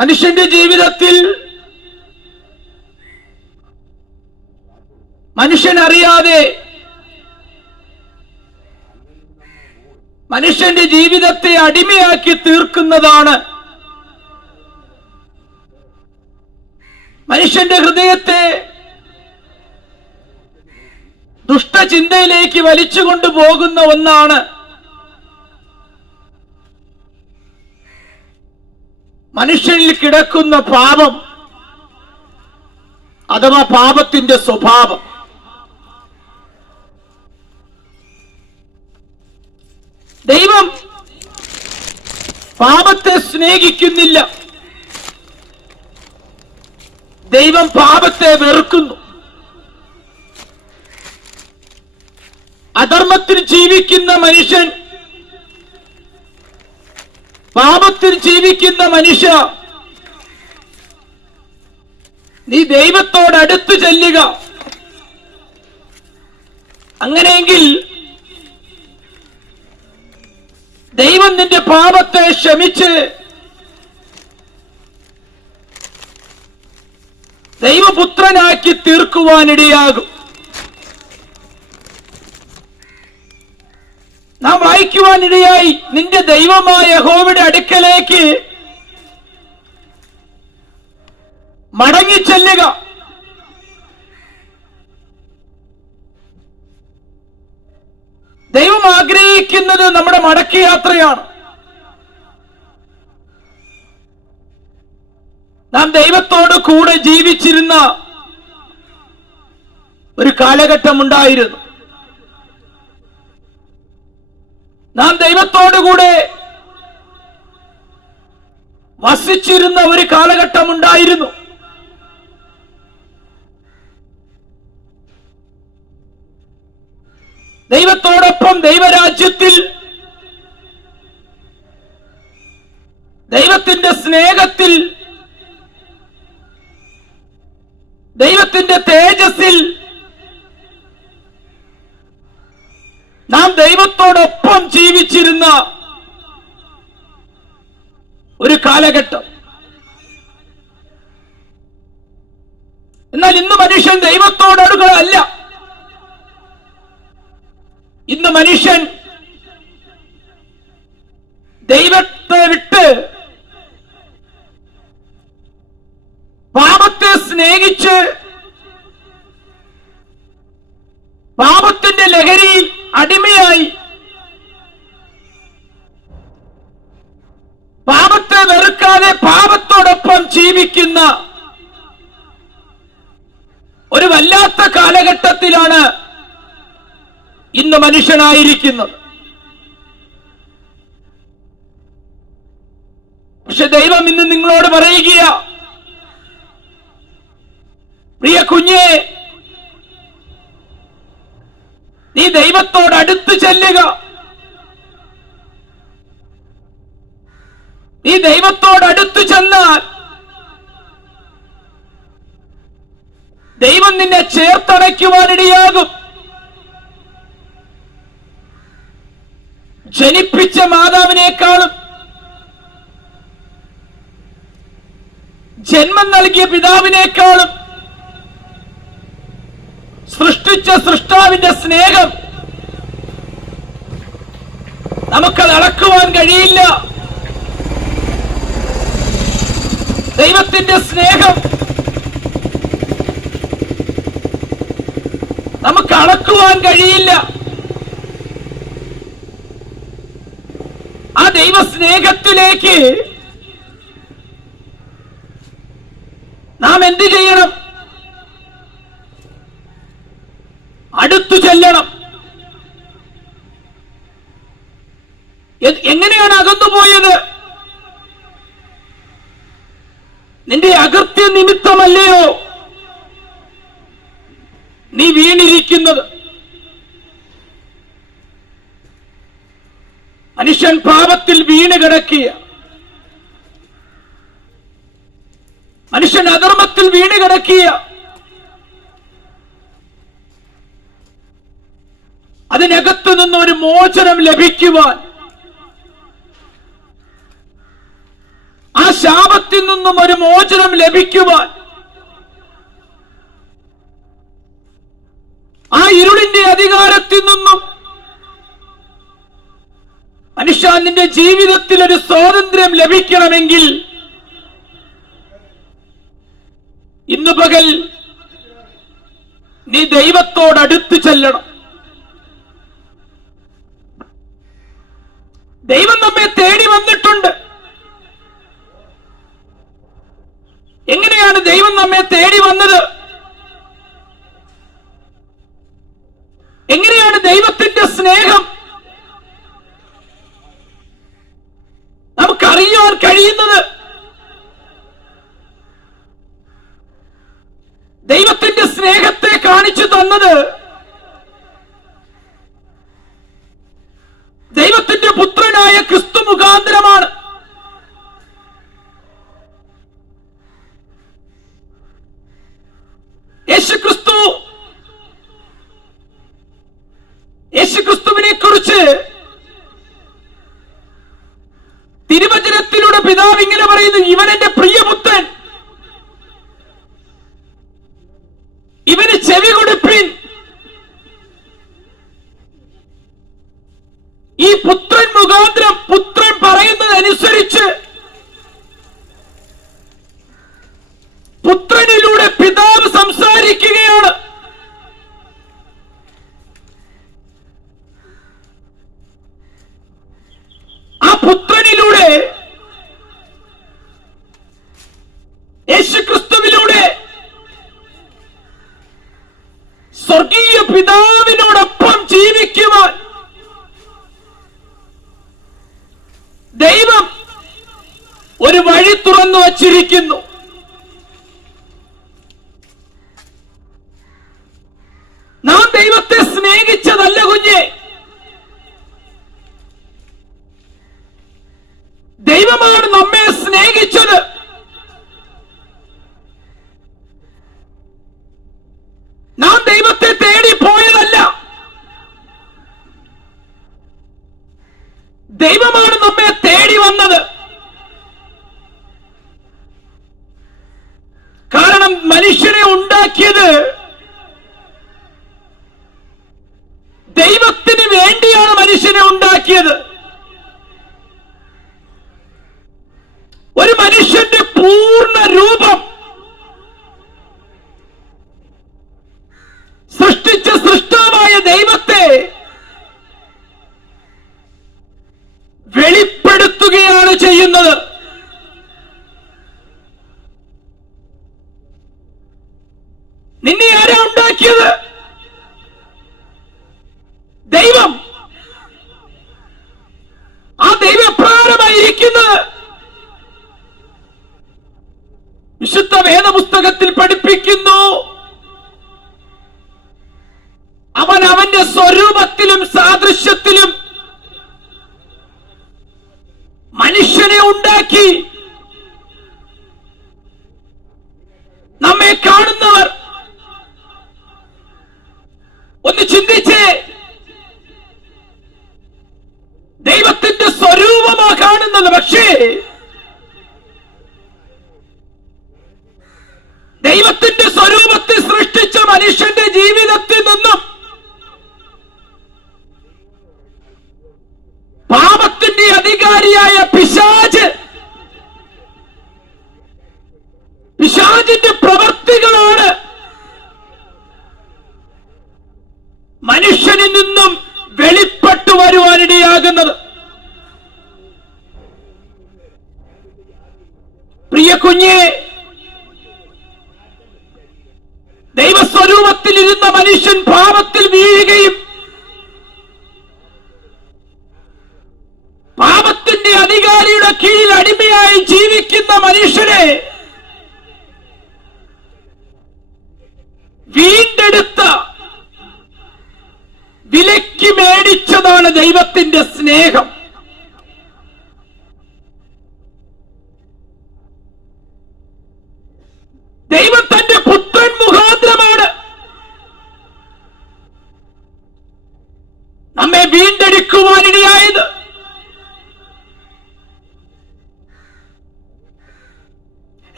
മനുഷ്യന്റെ ജീവിതത്തിൽ മനുഷ്യൻ അറിയാതെ മനുഷ്യന്റെ ജീവിതത്തെ അടിമയാക്കി തീർക്കുന്നതാണ് മനുഷ്യന്റെ ഹൃദയത്തെ ദുഷ്ടചിന്തയിലേക്ക് വലിച്ചുകൊണ്ടു പോകുന്ന ഒന്നാണ് മനുഷ്യനിൽ കിടക്കുന്ന പാപം അഥവാ പാപത്തിന്റെ സ്വഭാവം. ദൈവം പാപത്തെ സ്നേഹിക്കുന്നില്ല. ദൈവം പാപത്തെ വെറുക്കുന്നു. അധർമ്മത്തിൽ ജീവിക്കുന്ന മനുഷ്യൻ പാപത്തിൽ ജീവിക്കുന്ന മനുഷ്യ നീ ദൈവത്തോട് അടുത്തു ചെല്ലുക. അങ്ങനെയെങ്കിൽ ദൈവം നിന്റെ പാപത്തെ ക്ഷമിച്ച് ദൈവപുത്രനാക്കി തീർക്കുവാനിടയാകും. നാം വായിക്കുവാനിടയായി നിന്റെ ദൈവമായ യഹോവയുടെ അടുക്കലേക്ക് മടങ്ങിച്ചെല്ലുക. ദൈവം ആഗ്രഹിക്കുന്നത് നമ്മുടെ മടക്കി യാത്രയാണ് നാം ദൈവത്തോട് കൂടെ ജീവിച്ചിരുന്ന ഒരു കാലഘട്ടം ഉണ്ടായിരുന്നു നാം ദൈവത്തോടുകൂടെ വസിച്ചിരുന്ന ഒരു കാലഘട്ടം ഉണ്ടായിരുന്നു ദൈവത്തോടൊപ്പം ദൈവരാജ്യത്തിൽ ദൈവത്തിന്റെ സ്നേഹത്തിൽ ദൈവത്തിന്റെ തേജസ്സിൽ നാം ദൈവത്തോടൊപ്പം ജീവിച്ചിരുന്ന ഒരു കാലഘട്ടം. എന്നാൽ ഇന്ന് മനുഷ്യൻ ദൈവത്തോടടുകളല്ല ഇന്ന് മനുഷ്യൻ ദൈവത്തെ വിട്ട് പാപത്തെ സ്നേഹിച്ച് പാപത്തിന്റെ ലഹരിയിൽ അടിമയായി പാപത്തെ വെറുക്കാതെ പാപത്തോടൊപ്പം ജീവിക്കുന്ന ഒരു വല്ലാത്ത കാലഘട്ടത്തിലാണ് ഇന്ന് മനുഷ്യനായിരിക്കുന്നത്. പക്ഷെ ദൈവം ഇന്ന് നിങ്ങളോട് പറയുക പ്രിയ കുഞ്ഞെ നീ ദൈവത്തോട് അടുത്ത് ചെല്ലുക. നീ ദൈവത്തോട് അടുത്ത് ചെന്നാൽ ദൈവം നിന്നെ ചേർത്തടയ്ക്കുവാനിടയാകും ജനിപ്പിച്ച മാതാവിനേക്കാളും ജന്മം നൽകിയ പിതാവിനേക്കാളും സൃഷ്ടിച്ച സൃഷ്ടാവിന്റെ സ്നേഹം നമുക്കത് അളക്കുവാൻ കഴിയില്ല. ദൈവത്തിന്റെ സ്നേഹം നമുക്ക് അളക്കുവാൻ കഴിയില്ല. ആ ദൈവ സ്നേഹത്തിലേക്ക് നാം എന്ത് ചെയ്യണം? അടുത്തു ചെല്ലണം. പാപത്തിൽ വീണ് കിടക്കിയ മനുഷ്യൻ അധർമ്മത്തിൽ വീണ് കിടക്കിയ അതിനകത്തു നിന്ന് ഒരു മോചനം ലഭിക്കുവാൻ. ആ ശാപത്തിൽ നിന്നും ഒരു മോചനം ലഭിക്കുവാൻ. ആ ഇരുളിന്റെ അധികാരത്തിൽ നിന്നും മനുഷ്യ നിന്റെ ജീവിതത്തിൽ ഒരു സ്വാതന്ത്ര്യം ലഭിക്കണമെങ്കിൽ ഇന്ന് പകൽ നീ ദൈവത്തോടടുത്ത് ചെല്ലണം. ദൈവം നമ്മെ തേടി വന്നിട്ടുണ്ട്. എങ്ങനെയാണ് ദൈവം നമ്മെ തേടി വന്നത്? എങ്ങനെയാണ് ദൈവത്തിന്റെ സ്നേഹം? ചെയ്യാൻ കഴിയുന്നത്? ദൈവത്തിന്റെ സ്നേഹത്തെ കാണിച്ചു തന്നത് പിതാവിനോടൊപ്പം ജീവിക്കുവാൻ. ദൈവം ഒരു വഴി തുറന്നു വച്ചിരിക്കുന്നു. 叶子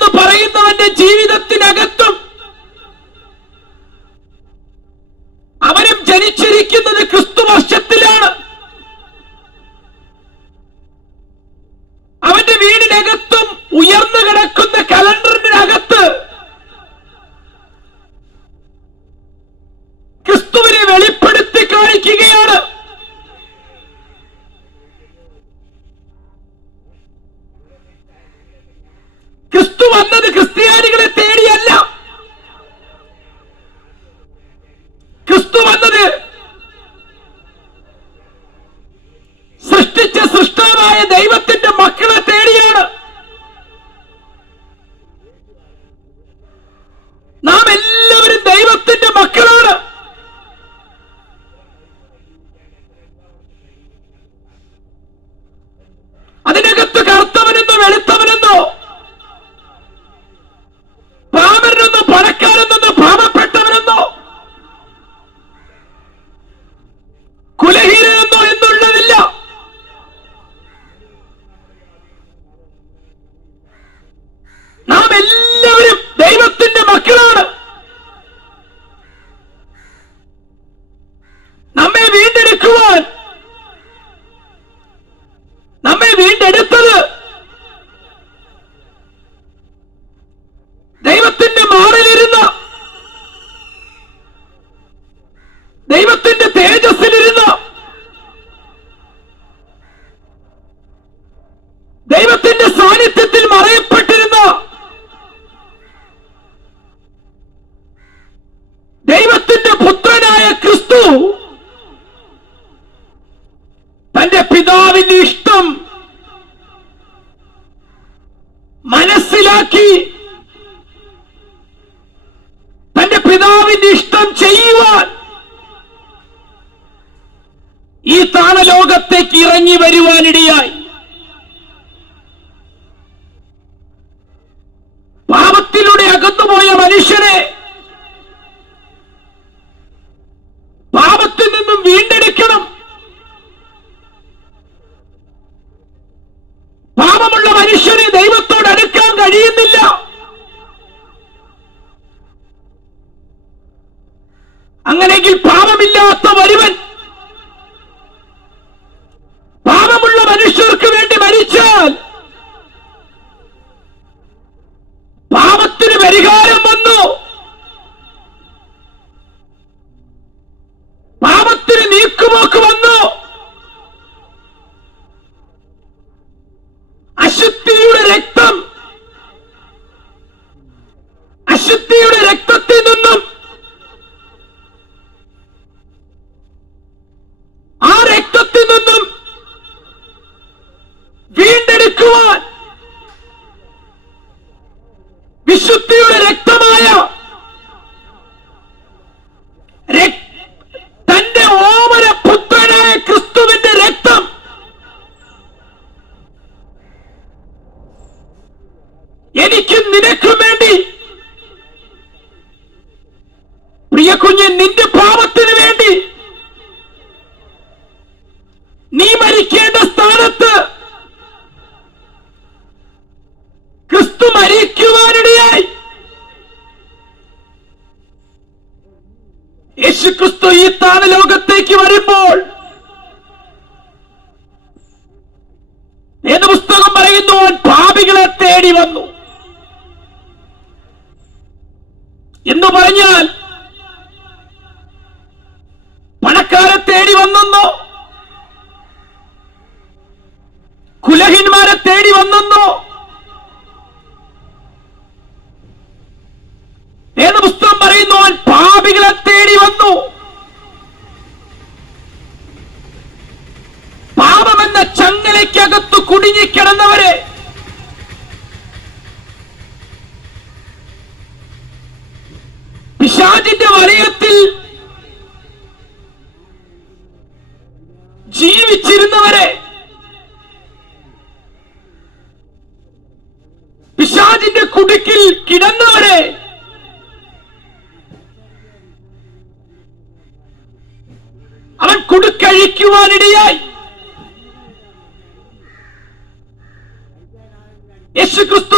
എന്ന് പറയുന്നവന്റെ ജീവിതത്തിനകത്തും ഇറങ്ങി വരുവാനിടയായി. കുലഹിന്മാരെ തേടി വന്നെന്നോ?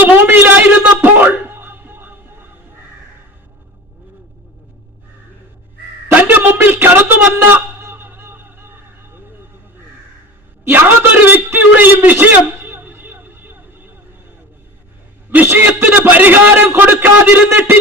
ഭൂമിയിലായിരുന്നപ്പോൾ തന്റെ മുമ്പിൽ കടന്നു വന്ന യാതൊരു വ്യക്തിയുടെയും വിഷയം വിഷയത്തിന് പരിഹാരം കൊടുക്കാതിരുന്നിട്ട്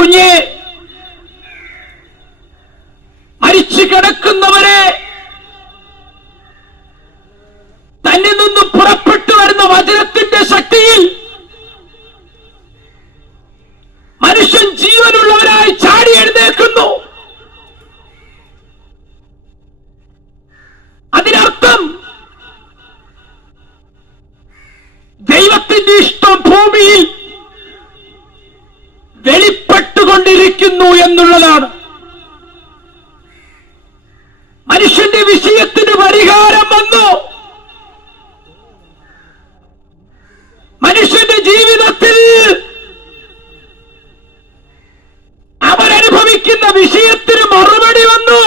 cogner ചോദിക്കുന്ന വിഷയത്തിന് മറുപടി വന്നു.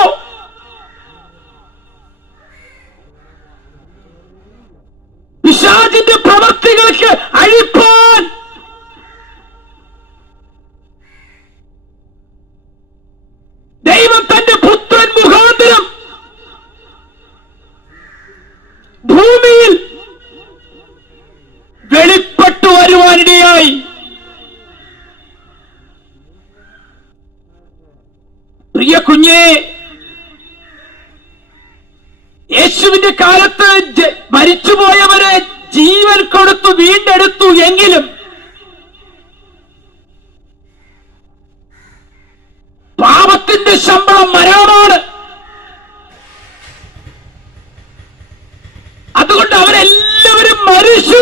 അതുകൊണ്ട് അവരെല്ലാവരും മരിച്ചു.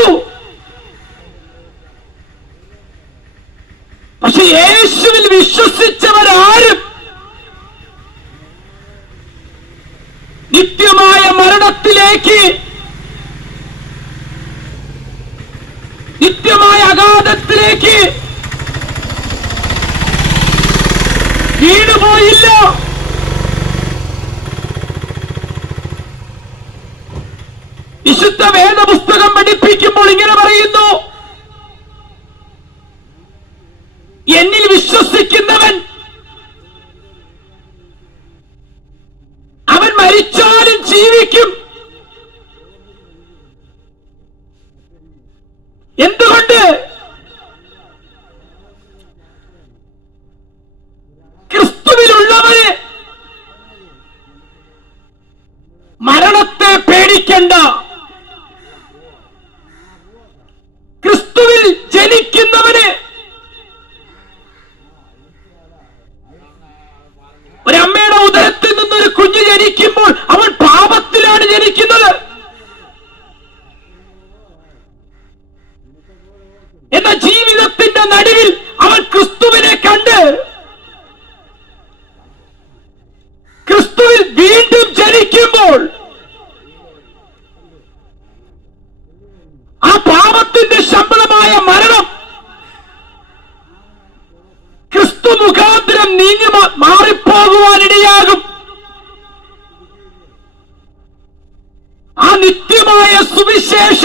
Get anybody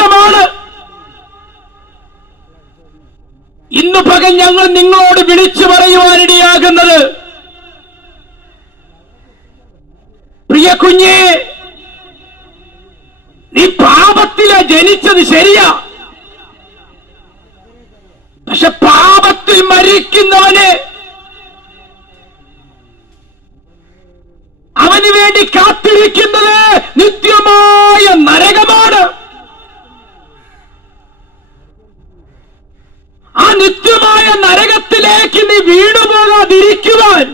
സുവിശേഷമാണ് ഇന്ന് പകൽ ഞങ്ങൾ നിങ്ങളോട് വിളിച്ചു പറയുവാനിടയാകുന്നത് പ്രിയ കുഞ്ഞേ നീ പാപത്തിലാ ജനിച്ചത് ശരിയാ. പക്ഷെ പാപത്തിൽ മരിക്കുന്നവന് അവന് വേണ്ടി കാത്തിരിക്കുന്നത് നിത്യമായ നരകമാണ്. ആ നിത്യമായ നരകത്തിലേക്ക് നീ വീണുപോകാതിരിക്കുവാൻ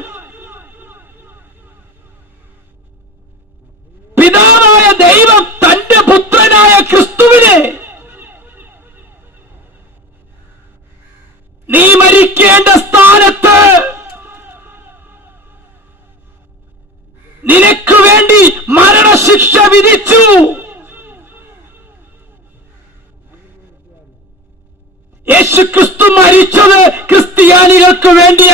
പിതാവായ ദൈവം തന്റെ പുത്രനായ ക്രിസ്തുവിനെ வேண்டிய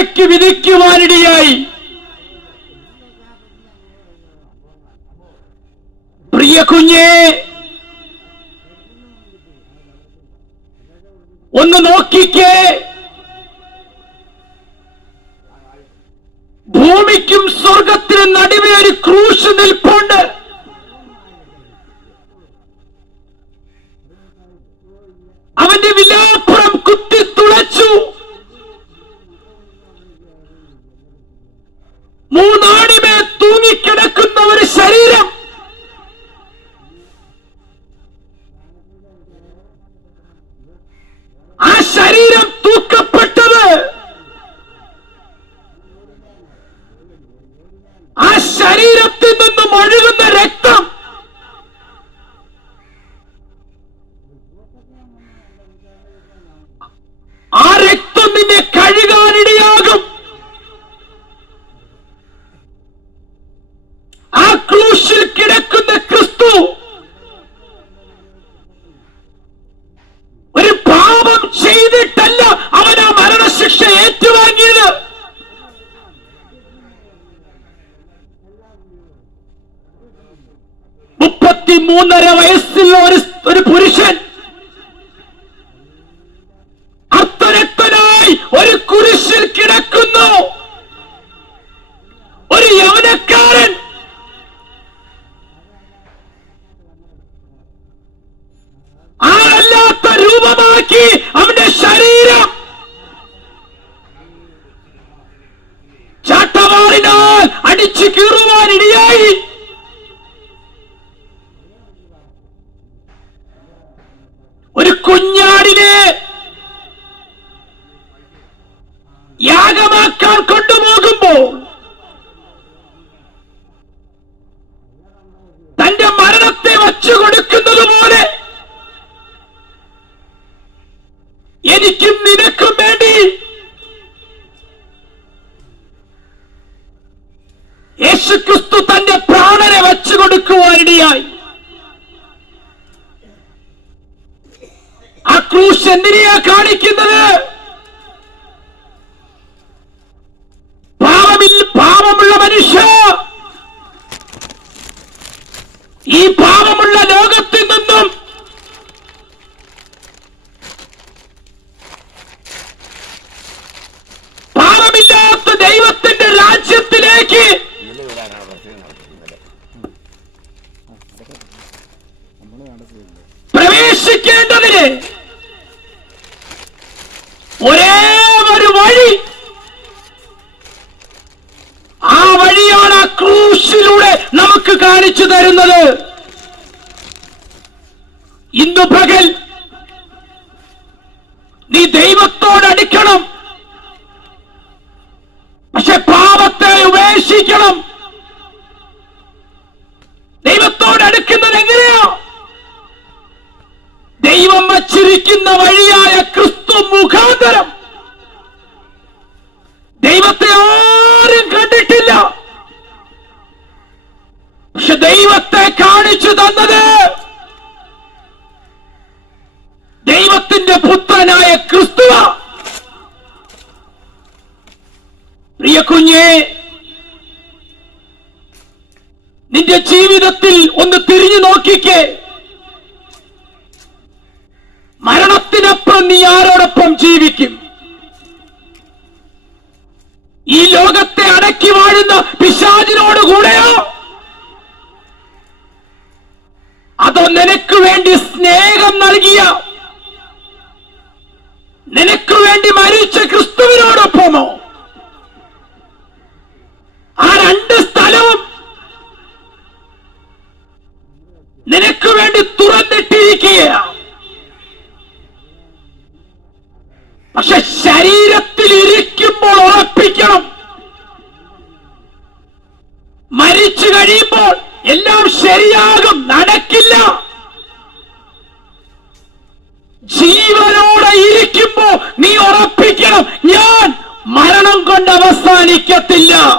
മരണശിക്ഷയ്ക്ക് വിധിക്കുവാനിടയായി പ്രിയ കുഞ്ഞേ ഒന്ന് നോക്കിക്കേ. ഭൂമിക്കും സ്വർഗത്തിനും നടുവേ ഒരു ക്രൂശ് നിൽപ്പുണ്ട്. യേശുക്രിസ്തു തന്റെ പ്രാണനെ വച്ചു കൊടുക്കുവാനിടയായി ആ ക്രൂശ് എന്തിനെയാ കാണിക്കുന്നത്? പാപമിൽ പാപമുള്ള മനുഷ്യ ഈ പാപമുള്ള ലോകത്തിൽ നിന്നും പാപമില്ലാത്ത ദൈവത്തിന്റെ രാജ്യത്തിലേക്ക് ഇന്നലെ വിടാനാണ് പ്രശ്നം നടത്തുന്നത് ഇന്നലെ പ്രവേശിക്കേണ്ടതിന് ഒരേ ഒരു വഴി ആ വഴിയാണ് ആ ക്രൂശിലൂടെ നമുക്ക് കാണിച്ചു തരുന്നത്. ഇന്ന് പകൽ നീ ദൈവത്തോട് ദൈവത്തോടടിക്കണം പക്ഷെ പാപത്തെ ഉപേക്ഷിക്കണം. ദൈവത്തോട് അടുക്കുന്നത് എങ്ങനെയാ? ദൈവം വച്ചിരിക്കുന്ന വഴിയായ ക്രിസ്തു മുഖാന്തരം ദൈവത്തെ ദൈവത്തെ കാണിച്ചു തന്നത്. ദൈവത്തിന്റെ പുത്രനായ ക്രിസ്തുവ. പ്രിയ കുഞ്ഞേ നിന്റെ ജീവിതത്തിൽ ഒന്ന് തിരിഞ്ഞു നോക്കിക്കേ. മരണത്തിനപ്പുറം നീ ആരോടൊപ്പം ജീവിക്കും. ഈ ലോകത്തെ അടക്കി വാഴുന്ന പിശാചിനോട് ഇരിക്കുമ്പോ